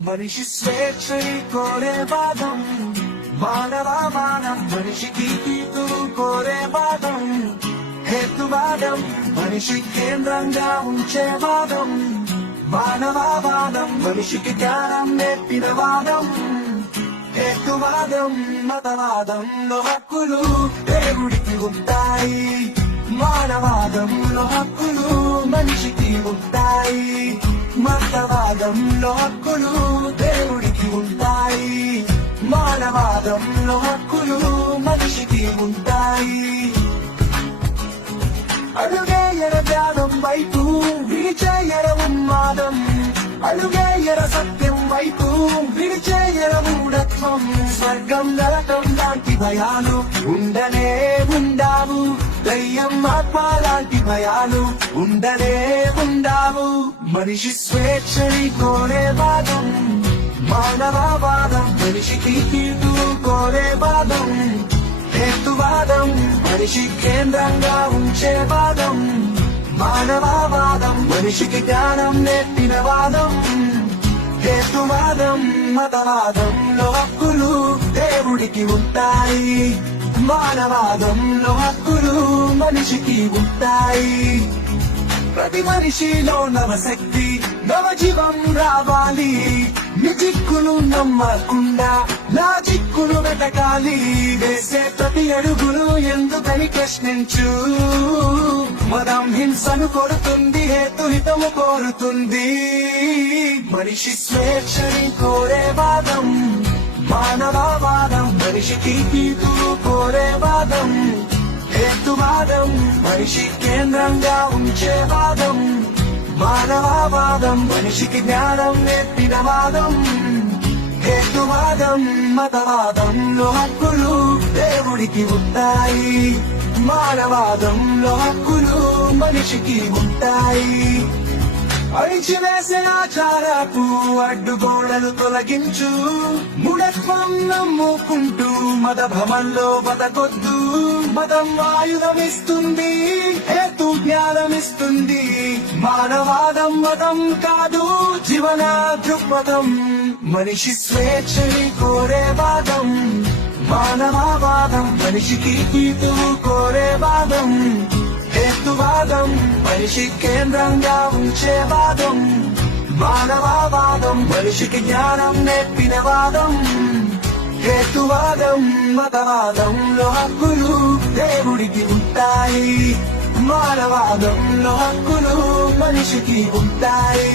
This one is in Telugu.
మనిషి స్వేచ్ఛని కోరే వాదం, మానవవాదం మనిషికి తీర్పు కోరే వాదం, హేతువాదం మనిషి కేంద్రంగా ఉంచే వాదం, మానవవాదం మనిషికి జ్ఞానం నేర్పిన వాదం, హేతువాదం మతవాదంలో హక్కులు దేవుడికి ఉంటాయి, మానవాదంలో హక్కులు మనిషికి ఉంటాయి, మతవాదంలో హక్కులు దేవుడికి ఉంటాయి, మానవాదంలో హక్కులు మనిషికి ఉంటాయి. అడుగేయర జ్ఞానం వైపు విడిచేయర ఉన్మాదం, అడుగేయర సత్యం వైపు విడిచేయర మూఢత్వం, స్వర్గం నరకం లాంటి భయాలు ఉండనే ఉండావు, దయ్యం ఆత్మ లాంటి భయాలు ఉండనే ఉండావు. మనిషి స్వేచ్ఛని కోరే వాదం, మానవవాదం మనిషికి తీర్పు కోరే వాదం, హేతువాదం మనిషి కేంద్రంగా ఉంచే వాదం, మానవవాదం మనిషికి జ్ఞానం నేర్పిన వాదం, హేతువాదం మతవాదంలో హక్కులు దేవుడికి ఉంటాయి, మానవాదంలో హక్కులు మనిషికి ఉంటాయి. ప్రతి మనిషిలో నవశక్తి నవజీవం రావాలి, నీ చిక్కులు నమ్మకుండా నా చిక్కులు వెతకాలి, వేసే ప్రతి అడుగులు ఎందుకని ప్రశ్నించు, మదం హింసను కోరుతుంది, హేతుహితము కోరుతుంది. మనిషి స్వేచ్ఛని కోరే వాదం, మానవవాదం మనిషికి తీర్పు కోరే వాదం, హేతువాదం మనిషి కేంద్రంగా ఉంచే వాదం, మానవవాదం మనిషికి జ్ఞానం నేర్పిన వాదం, హేతువాదం మతవాదంలో హక్కులు దేవుడికి ఉంటాయి, మానవాదంలో హక్కులు మనిషికి ఉంటాయి. అణిచివేసే ఆచారపు అడ్డుగోడలు తొలగించు, మూఢత్వం నమ్ముకుంటూ మత భ్రమంలో బతకొద్దు, మతం ఆయుధమిస్తుంది, హేతు జ్ఞానమిస్తుంది, మానవాదం మతం కాదు జీవన దృక్పథం. మనిషి స్వేచ్ఛని కోరే వాదం, మానవవాదం మనిషికి తీర్పు కోరే వాదం, హేతువాదం మనిషి కేంద్రంగా ఉంచే వాదం, మానవవాదం మనిషికి జ్ఞానం నేర్పిన వాదం, హేతువాదం మతవాదంలో హక్కులు దేవుడికి ఉంటాయి, మానవాదంలో హక్కులు మనిషికి ఉంటాయి.